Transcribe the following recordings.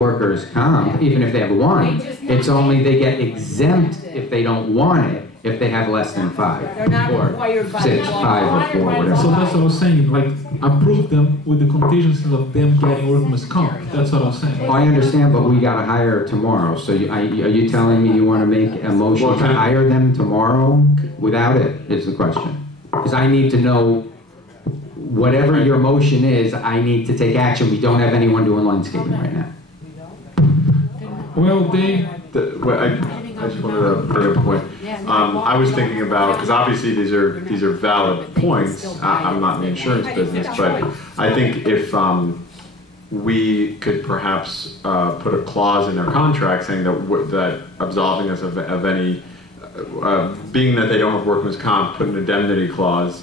workers' comp, even if they have one. It's only they get exempt if they don't want it, if they have less than 5. They're not required by 6, 5, or 4, whatever. So that's what I was saying, like, approve them with the contingencies of them getting workman's comp. That's what I was saying. Oh, I understand, but we gotta hire tomorrow, so are you telling me you wanna make a motion to hire them tomorrow without it, is the question? Because I need to know, whatever your motion is, I need to take action. We don't have anyone doing landscaping right now. Well, I just wanted to bring up a point. I was thinking about, because obviously these are valid points. I'm not in the insurance business, but I think if we could perhaps put a clause in their contract saying that absolving us of any, being that they don't have workman's comp, put an indemnity clause.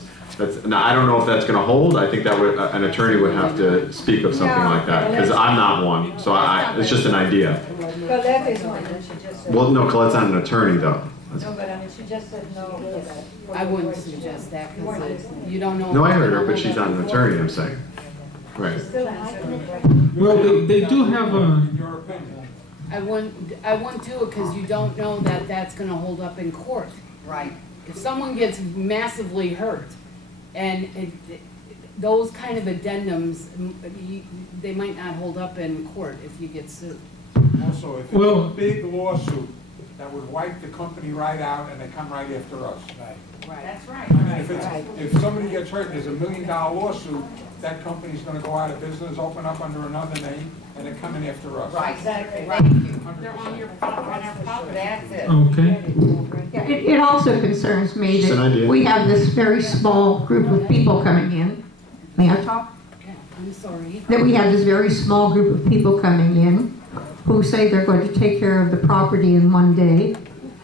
Now, I don't know if that's going to hold. I think that an attorney would have to speak of something like that, because I'm not one. So it's just an idea. Colette is one, and she just said. Well, no, Colette's not an attorney, though. No, but I mean, she just said no. I wouldn't suggest that, because you don't know. No, I heard her, but she's not an attorney, I'm saying. Right. well, they do have a... I wouldn't do it, because you don't know that that's going to hold up in court. Right. If someone gets massively hurt, and those kind of addendums, they might not hold up in court if you get sued. Also, if it's a big lawsuit, that would wipe the company right out, and they come right after us. Right. That's right. I mean, if somebody gets hurt, there's $1 million lawsuit, that company's going to go out of business, open up under another name, and they're coming after us. Right. Exactly. Thank you. They're on your property. That's it. Okay. Yeah, it also concerns me that we have this very small group of people coming in. May I talk? I'm sorry. That we have this very small group of people coming in who say they're going to take care of the property in one day.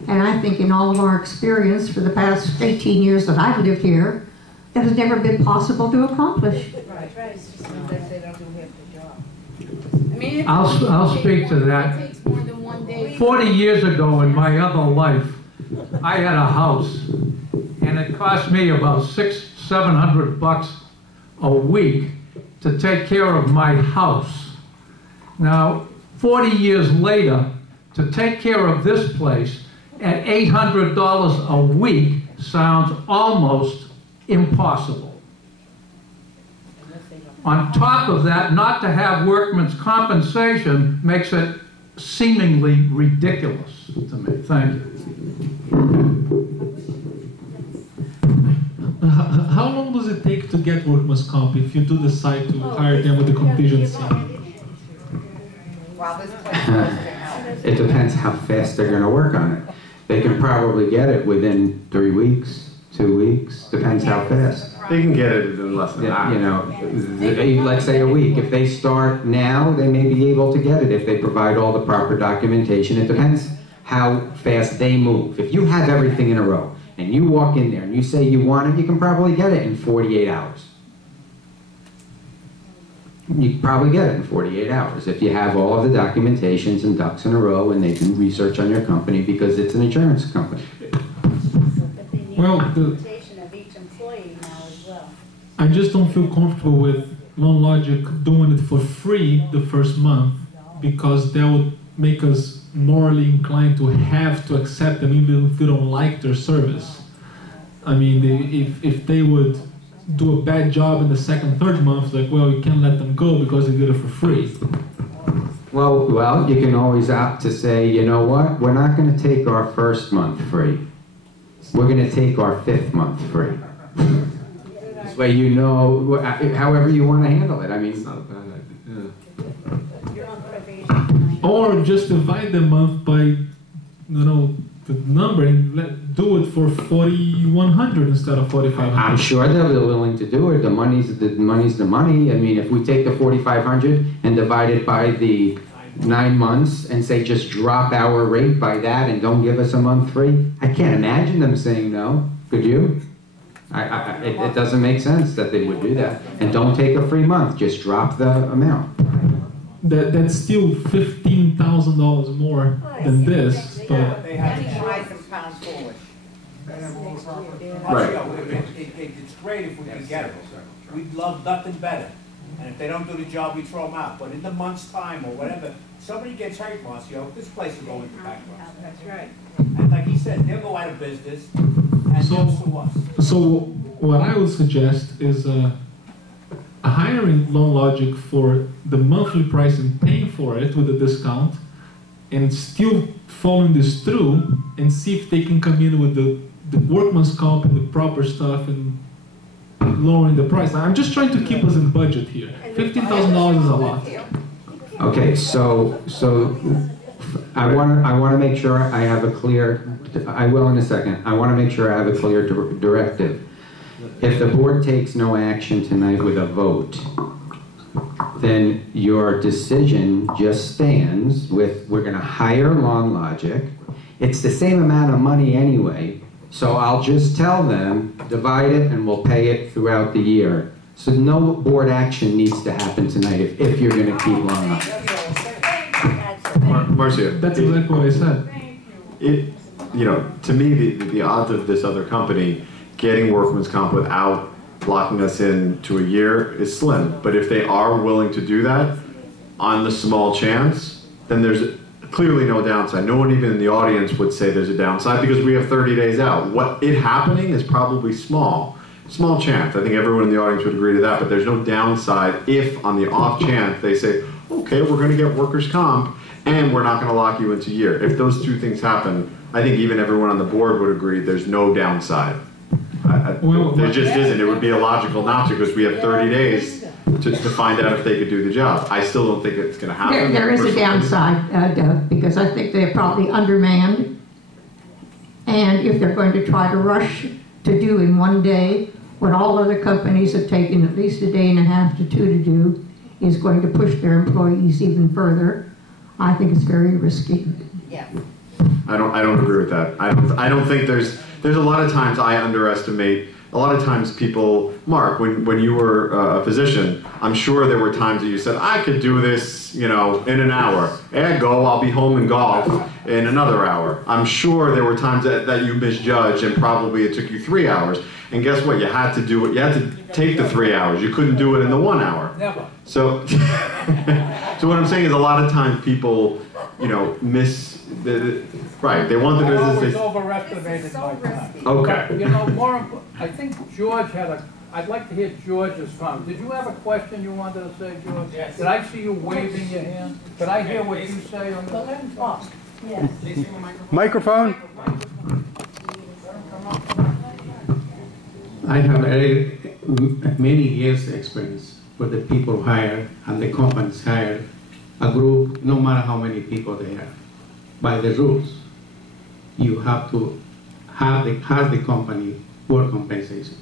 And I think in all of our experience for the past 18 years that I've lived here, that has never been possible to accomplish. Right. They don't do half the job. I mean, I'll speak to that. It takes more than 1 day. 40 years ago in my other life, I had a house, and it cost me about $600-700 a week to take care of my house. Now, 40 years later, to take care of this place at $800 a week sounds almost impossible. On top of that, not to have workman's compensation makes it seemingly ridiculous to me. Thank you. How long does it take to get workman's comp if you do decide to hire them with the contingency? Wow, this place goes to hell. It depends how fast they're going to work on it. They can probably get it within 3 weeks, 2 weeks, depends how fast. They can get it in less than that. You know, let's say a week. If they start now, they may be able to get it if they provide all the proper documentation. It depends how fast they move. If you have everything in a row and you walk in there and you say you want it, you can probably get it in 48 hours. You can probably get it in 48 hours if you have all of the documentations and ducks in a row and they do research on your company because it's an insurance company. Well, I just don't feel comfortable with Loan Logic doing it for free the first month because that would make us morally inclined to have to accept them even if we don't like their service. I mean, if they would do a bad job in the second, third month, like, well, you can't let them go because they did it for free. Well, you can always opt to say, you know what, we're not going to take our first month free. We're going to take our 5th month free. This way you know, however you want to handle it. I mean, it's not a bad idea. Or just divide the month by, you know, the number and do it for 4,100 instead of 4,500. I'm sure they'll be willing to do it. The money's the money. I mean, if we take the 4,500 and divide it by the 9 months and say just drop our rate by that and don't give us a month free, I can't imagine them saying no. Could you? It doesn't make sense that they would do that. And don't take a free month. Just drop the amount. That's still $15,000 more than this, but They have to try some pounds forward. Right. It's great if we can get it. We'd love nothing better. And if they don't do the job, we throw them out. But in the month's time or whatever somebody gets hurt, Marcio, this place will go into bankruptcy. That's right. And like he said, they'll go out of business and they'll sue us. So what I would suggest is hiring LoanLogic for the monthly price and paying for it with a discount, and still following this through and see if they can come in with the workman's comp and the proper stuff and lowering the price. I'm just trying to keep us in budget here. $15,000 is a lot. Okay, so I want to make sure I have a clear, I will in a second, I want to make sure I have a clear directive. If the board takes no action tonight with a vote, then your decision just stands with, we're going to hire LoanLogic. It's the same amount of money anyway, so I'll just tell them, divide it and we'll pay it throughout the year. So no board action needs to happen tonight if you're going to keep LoanLogic. Marcia, That's exactly what I said. To me, the odds of this other company getting workman's comp without locking us into a year is slim. But if they are willing to do that on the small chance, then there's clearly no downside. No one even in the audience would say there's a downside because we have 30 days out. What it happening is probably small chance. I think everyone in the audience would agree to that, but there's no downside if on the off chance they say, okay, we're going to get workers' comp and we're not going to lock you into a year. If those two things happen, I think even everyone on the board would agree there's no downside. There just isn't. It would be illogical not to because we have 30 days to find out if they could do the job. I still don't think it's going to happen. There is a downside, Doug, because I think they're probably undermanned. And if they're going to try to rush to do in one day what all other companies have taken at least a day and a half to 2 to do, is going to push their employees even further. I think it's very risky. Yeah. I don't agree with that. I don't think there's a lot of times I underestimate. A lot of times people, Mark, when you were a physician, I'm sure there were times that you said, I could do this, in an hour. Go, I'll be home and golf in another hour. I'm sure there were times that you misjudged and probably it took you 3 hours. And guess what? You had to do it. You had to take the 3 hours. You couldn't do it in the 1 hour. Never. So, so what I'm saying is a lot of times people, miss. Right, they want the business. I always overestimated my time. Okay. I think George I'd like to hear George's comment. Did you have a question you wanted to say, George? Yes. Did I see you waving your hand? Could I hear what you say on Let this? him talk. Yes. Microphone. I have many years experience with the people hired and the companies hired a group, no matter how many people they have. By the rules, you have to have the company work compensation.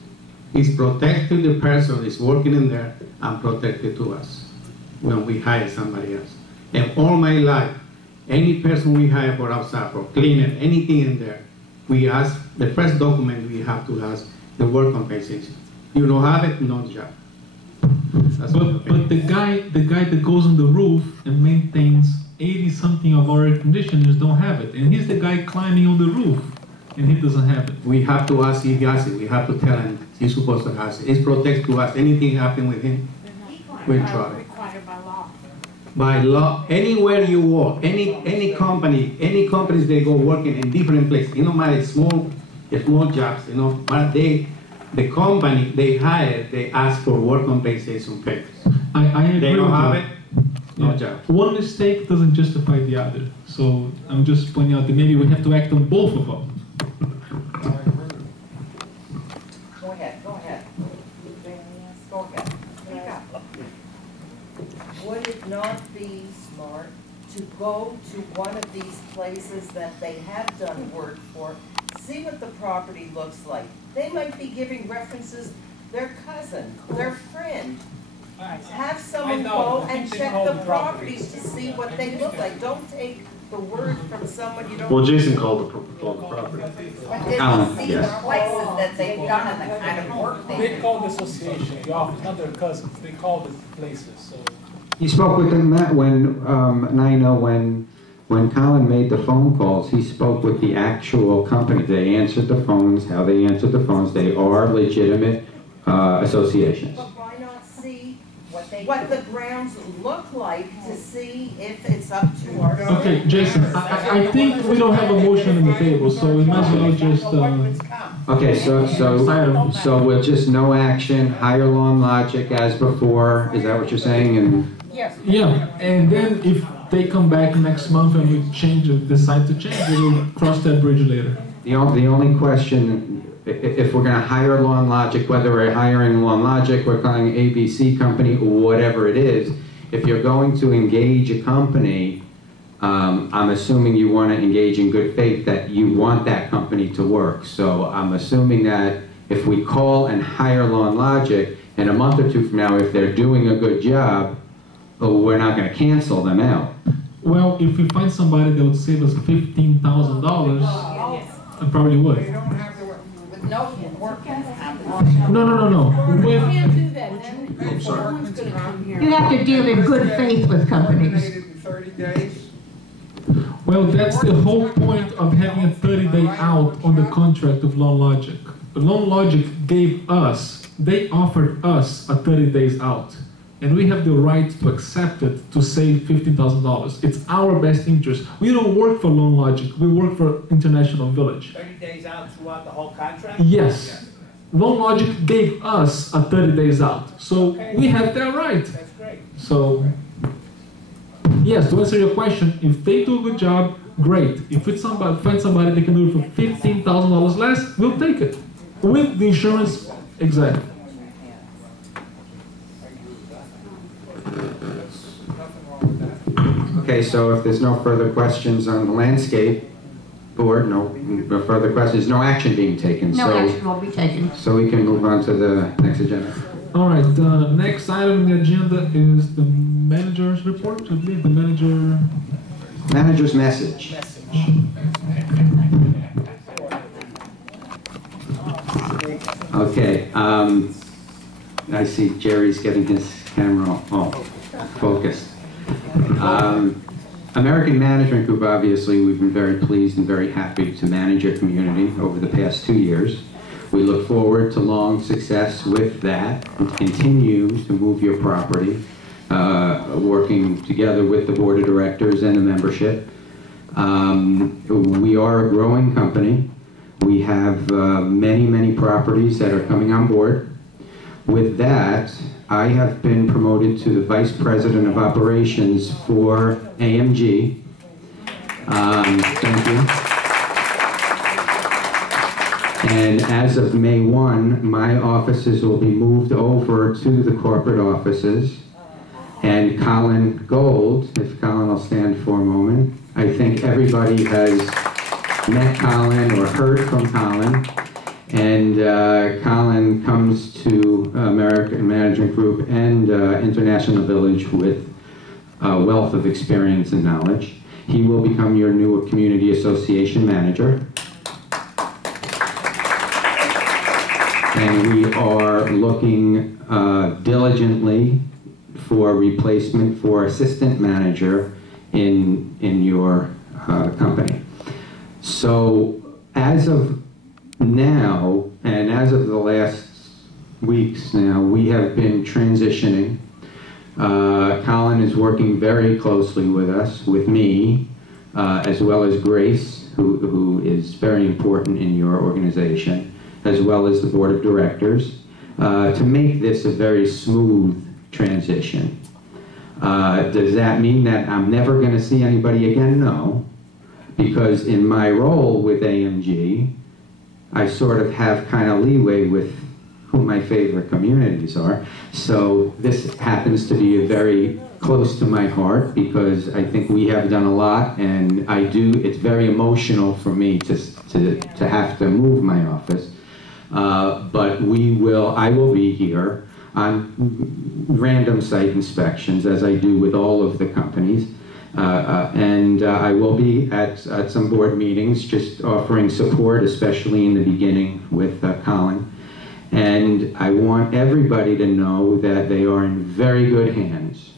It's protecting the person who is working in there and protected to us when we hire somebody else. And all my life, any person we hire for outside, for cleaner, anything in there, we ask, the first document we have to ask the work compensation. You don't have it, no job. But the guy that goes on the roof and maintains 80-something of our air conditioners don't have it, and he's the guy climbing on the roof, and he doesn't have it. We have to ask if he has it. We have to tell him he's supposed to have it. It's protected to us. Anything happen with him, we'll try. Required by law. By law, anywhere you work, any companies they go working in different places. My small jobs, but the company they hire, they ask for work compensation papers. I agree. They don't have it, no Yeah. job. One mistake doesn't justify the other. So I'm just pointing out that maybe we have to act on both of them. Go ahead. Go ahead. Speak up. Would it not be smart to go to one of these places that they have done work for, see what the property looks like? They might be giving references, their cousin, their friend. Have someone go and check the properties to see what they look like. Don't take the word from someone you don't. Well, Jason called the property. But then see the places that they've done and the kind of work they They do. called the association, the office, not their cousins. They called the places, so. He spoke with them and I know when Colin made the phone calls, he spoke with the actual company. They answered the phones, how they answered the phones. They are legitimate associations. But why not see what they what the grounds look like to see if it's up to our Okay, standards. Jason, I think we don't have a motion on the table, so we might as well just, Okay, so we'll just no action, hire Lawn Logic as before, is that what you're saying? And Yes. yeah, and then if they come back next month and we change it, decide to change it, we'll cross that bridge later. the only question, if we're gonna hire Lawn Logic, whether we're hiring Lawn Logic, we're calling ABC company, whatever it is, if you're going to engage a company, I'm assuming you want to engage in good faith that you want that company to work. So I'm assuming that if we call and hire Lawn Logic, in a month or two from now, if they're doing a good job, we're not going to cancel them out. Well, if we find somebody that would save us $15,000, I probably would. With no work. No. We With, can't do that, then no one's gonna come here. You have to deal in good faith with companies. Terminated in 30 days. well, that's the whole point of having a 30-day out on the contract of Lawn Logic. Lawn Logic gave us, they offered us a 30 days out. And we have the right to accept it to save $15,000. It's our best interest. We don't work for Lawn Logic, we work for International Village. 30 days out throughout the whole contract? Yes. Lawn Logic gave us a 30 days out. So we have that right. That's great. So, yes, to answer your question, if they do a good job, great. If it's somebody, find somebody that can do it for $15,000 less, we'll take it. With the insurance, exactly. Okay, so if there's no further questions on the landscape board, no further questions, no action being taken. No So- action will be taken. So we can move on to the next agenda. All right, the next item on the agenda is the manager's report. I believe the Manager's message. Okay, I see Jerry's getting his camera all focused. American Management Group, obviously, we've been very pleased and very happy to manage your community over the past 2 years. We look forward to long success with that and continue to move your property, working together with the board of directors and the membership. We are a growing company. We have many properties that are coming on board. With that, I have been promoted to the Vice President of Operations for AMG. Thank you. And as of May 1, my offices will be moved over to the corporate offices. And Colin Gold, if Colin will stand for a moment. I think everybody has met Colin or heard from Colin. And Colin comes to American Management Group and International Village with a wealth of experience and knowledge. He will become your new community association manager. And we are looking diligently for a replacement for assistant manager in your company. So as of now, and as of the last weeks now, we have been transitioning. Colin is working very closely with us, with me, as well as Grace, who is very important in your organization, as well as the board of directors, to make this a very smooth transition. Does that mean that I'm never going to see anybody again? No, because in my role with AMG, I sort of have kind of leeway with who my favorite communities are. So this happens to be very close to my heart because I think we have done a lot, and it's very emotional for me to have to move my office. But I will be here on random site inspections, as I do with all of the companies. And I will be at some board meetings just offering support, especially in the beginning with Colin. And I want everybody to know that they are in very good hands.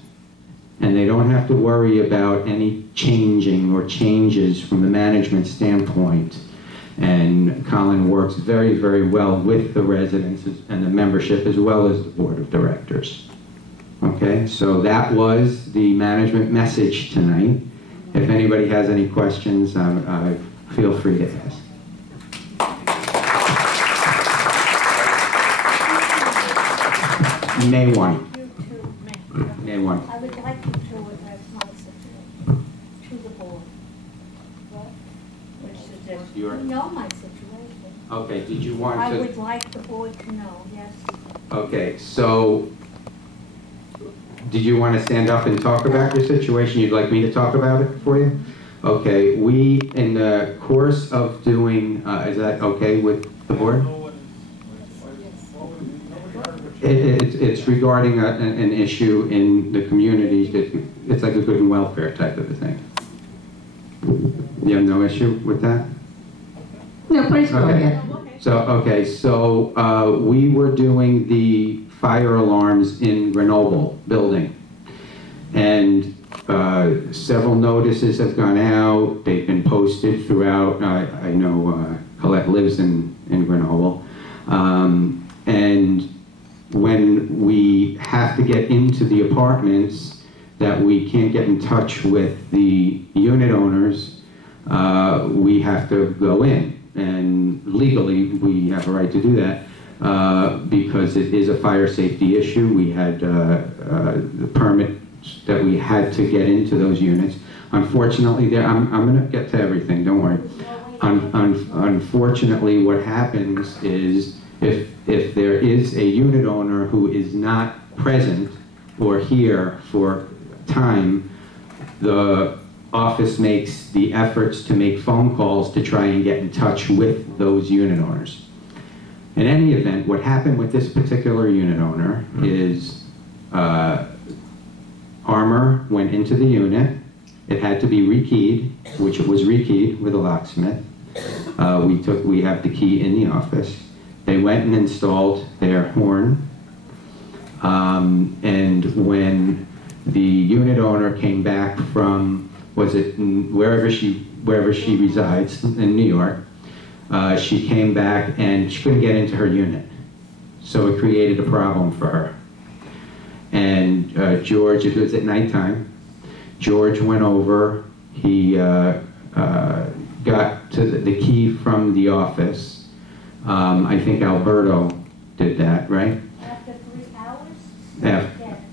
And they don't have to worry about any changing or changes from the management standpoint. And Colin works very well with the residents and the membership as well as the board of directors. Okay, so that was the management message tonight. If anybody has any questions, feel free to ask. May 1. May 1. I would like you to address my situation to the board. Which suggests you know my situation. Okay, did you want to? I would like the board to know, yes. Okay, so did you want to stand up and talk about your situation? You'd like me to talk about it for you? Okay, we, in the course of doing, is that okay with the board? It's regarding an issue in the community. It's like a good and welfare type of a thing. You have no issue with that? No, please go ahead. So we were doing the fire alarms in Grenoble building. And several notices have gone out. They've been posted throughout. I know Colette lives in Grenoble. And when we have to get into the apartments that we can't get in touch with the unit owners, we have to go in. And legally, we have a right to do that because it is a fire safety issue. We had the permits that we had to get into those units. Unfortunately, I'm going to get to everything, don't worry. Unfortunately, what happens is if there is a unit owner who is not present or here for time, the office makes the efforts to make phone calls to try and get in touch with those unit owners. In any event, what happened with this particular unit owner is armor went into the unit. It had to be rekeyed, which it was rekeyed with a locksmith. We have the key in the office. They went and installed their horn. And when the unit owner came back from, wherever she resides in New York, she came back and she couldn't get into her unit. So it created a problem for her. And George, it was at nighttime, George went over, he got to the key from the office. I think Alberto did that, right? After 3 hours?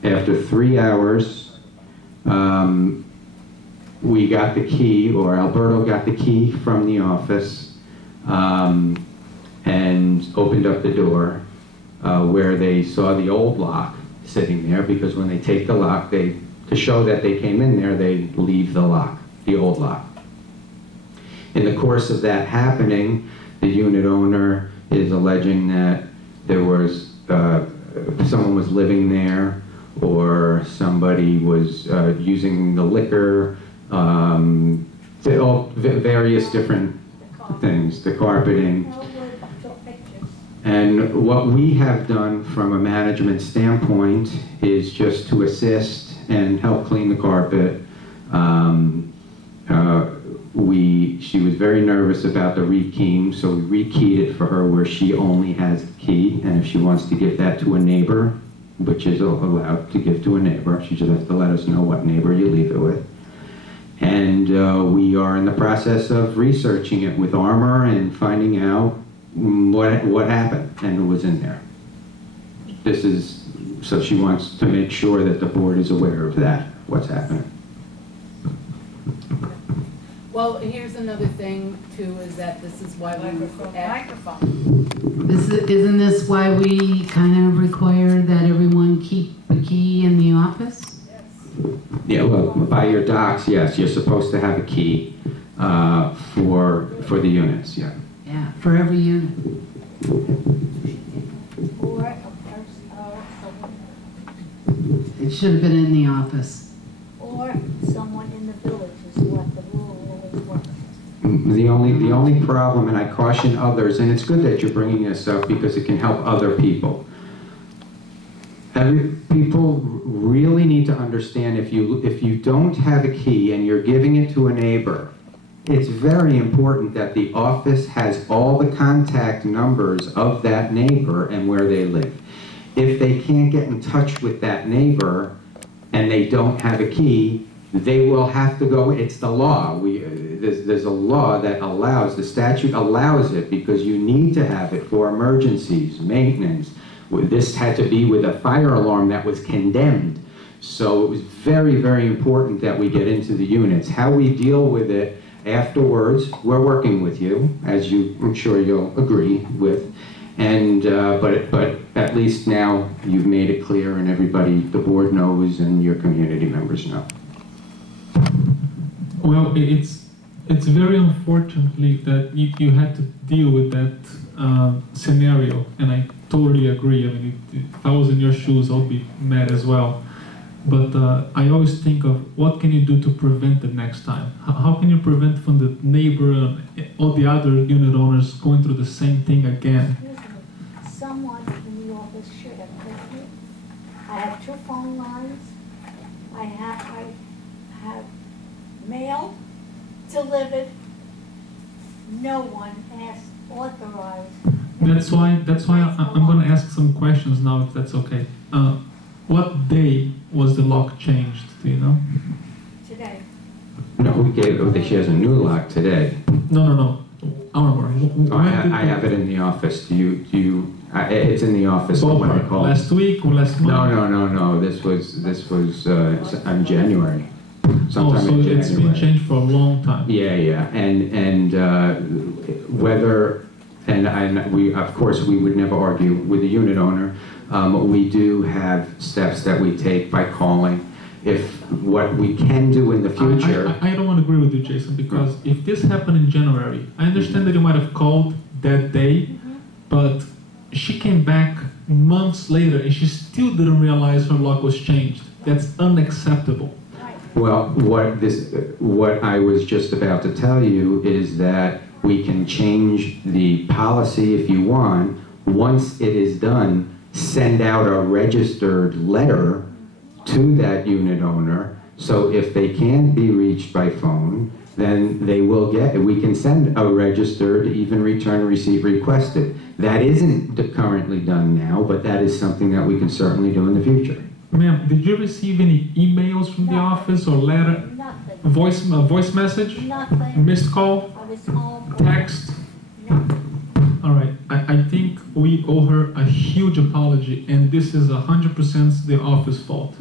After 3 hours, we got the key, or Alberto got the key from the office, and opened up the door where they saw the old lock sitting there, because when they take the lock, to show that they came in there, they leave the lock, the old lock. In the course of that happening, the unit owner is alleging that there was, someone was living there, or somebody was using the liquor, various different things, the carpeting. And what we have done from a management standpoint is just to assist and help clean the carpet. She was very nervous about the rekeying, so we rekeyed it for her where she only has the key, and if she wants to give that to a neighbor, which is allowed to give to a neighbor, she just has to let us know what neighbor you leave it with. And we are in the process of researching it with armor and finding out what happened and who was in there. So she wants to make sure that the board is aware of that, what's happening. Well, here's another thing too, is that this is why we Isn't this why we kind of require that everyone keep a key in the office? Yeah, well, by your docs, yes, you're supposed to have a key for the units, yeah. Yeah, for every unit. Or a person, someone, It should have been in the office. or someone in the village is what the rule always was. The only problem, and I caution others, and it's good that you're bringing this up because it can help other people. People really need to understand if you don't have a key and you're giving it to a neighbor, it's very important that the office has all the contact numbers of that neighbor and where they live. If they can't get in touch with that neighbor and they don't have a key, they will have to go, it's the law. There's a law that allows, the statute allows it because you need to have it for emergencies, maintenance. This had to be with a fire alarm that was condemned. So it was very, very important that we get into the units. How we deal with it afterwards, we're working with you, as I'm sure you'll agree with. And, but at least now you've made it clear and everybody, the board knows and your community members know. Well, it's very unfortunately that you had to deal with that scenario, and I totally agree. I mean, if I was in your shoes, I'd be mad as well. But I always think of what can you do to prevent it next time? How can you prevent from the neighbor and all the other unit owners going through the same thing again? Someone in the office should have picked me. I have 2 phone lines. I have mail delivered. No one authorized. That's why I'm going to ask some questions now, if that's okay. What day was the lock changed? Do you know? Today. No, we gave. She has a new lock today. No. I have it in the office. Do you? It's in the office. When I called. Last week or last month? No. This was in January. Sometime so in January. It's been changed for a long time. Yeah, and whether we of course we would never argue with the unit owner. We do have steps that we take by calling. If what we can do in the future. I don't want to agree with you, Jason, because if this happened in January, I understand that you might have called that day, but she came back months later and she still didn't realize her lock was changed. That's unacceptable. Well, what I was just about to tell you is that we can change the policy if you want. Once it is done, send out a registered letter to that unit owner, so if they can't be reached by phone, then they will we can send a registered, even return receipt requested. That isn't currently done now, but that is something that we can certainly do in the future. Ma'am, did you receive any emails from the office or letter? Nothing. Voice message? Nothing. Missed call? I was home. Text? Nothing. All right, I think we owe her a huge apology, and this is 100% the office fault.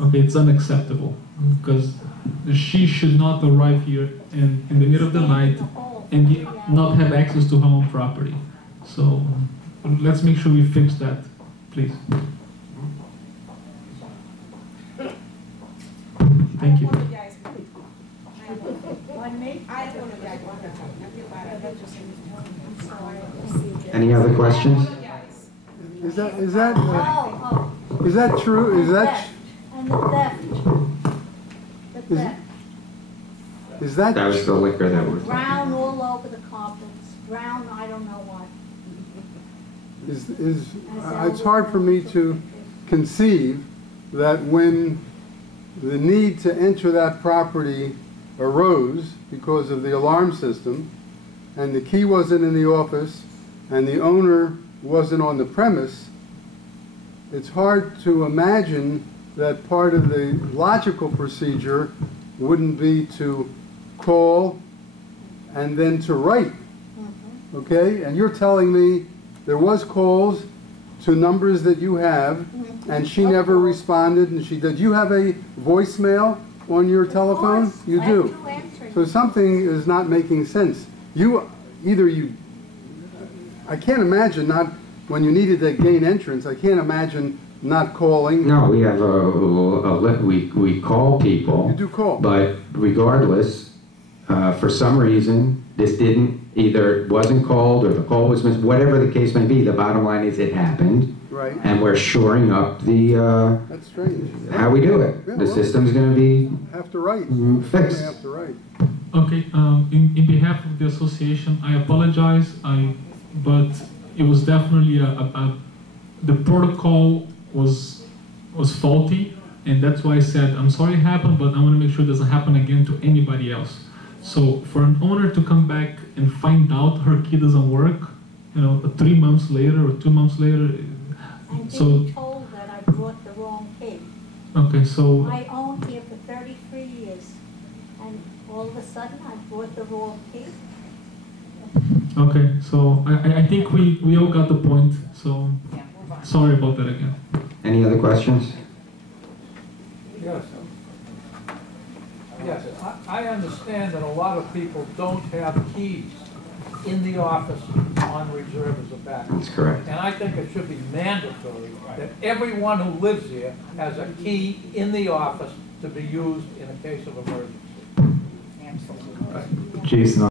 Okay, it's unacceptable, because she should not arrive here in the middle of the night and not have access to her own property. So let's make sure we fix that, please. Thank you. Any other questions? Is that true? Is that? And the theft. The theft. Is that? That was the liquor that was. Brown all over the carpets. Brown, I don't know what. It's hard for me to conceive that when the need to enter that property arose because of the alarm system, and the key wasn't in the office, and the owner wasn't on the premise, it's hard to imagine that part of the logical procedure wouldn't be to call and then to write. Okay? And you're telling me there was calls to numbers that you have, and she never responded, and she did. You have a voicemail on your telephone? You do. So something is not making sense. I can't imagine not, when you needed to gain entrance, I can't imagine not calling. No, we have we call people. You do call. But regardless, for some reason, this wasn't called, or the call was missed, whatever the case may be, the bottom line is it happened. Right. And we're shoring up the, that's strange. How we do it. Yeah, the system's going to be have to write. Fixed. Have to write. Okay, in behalf of the association, I apologize, but it was definitely the protocol was faulty, and that's why I said, I'm sorry it happened, but I want to make sure it doesn't happen again to anybody else. So for an owner to come back and find out her key doesn't work, 3 months later or 2 months later, And So- being told that I brought the wrong key. Okay, so, I owned here for 33 years, and all of a sudden I brought the wrong key. okay, so I think we all got the point, so Yeah, move on. sorry about that again. Any other questions? Yes. Yes, I understand that a lot of people don't have keys in the office on reserve as a backup. That's correct. And I think it should be mandatory that everyone who lives here has a key in the office to be used in a case of emergency. Absolutely. Jason,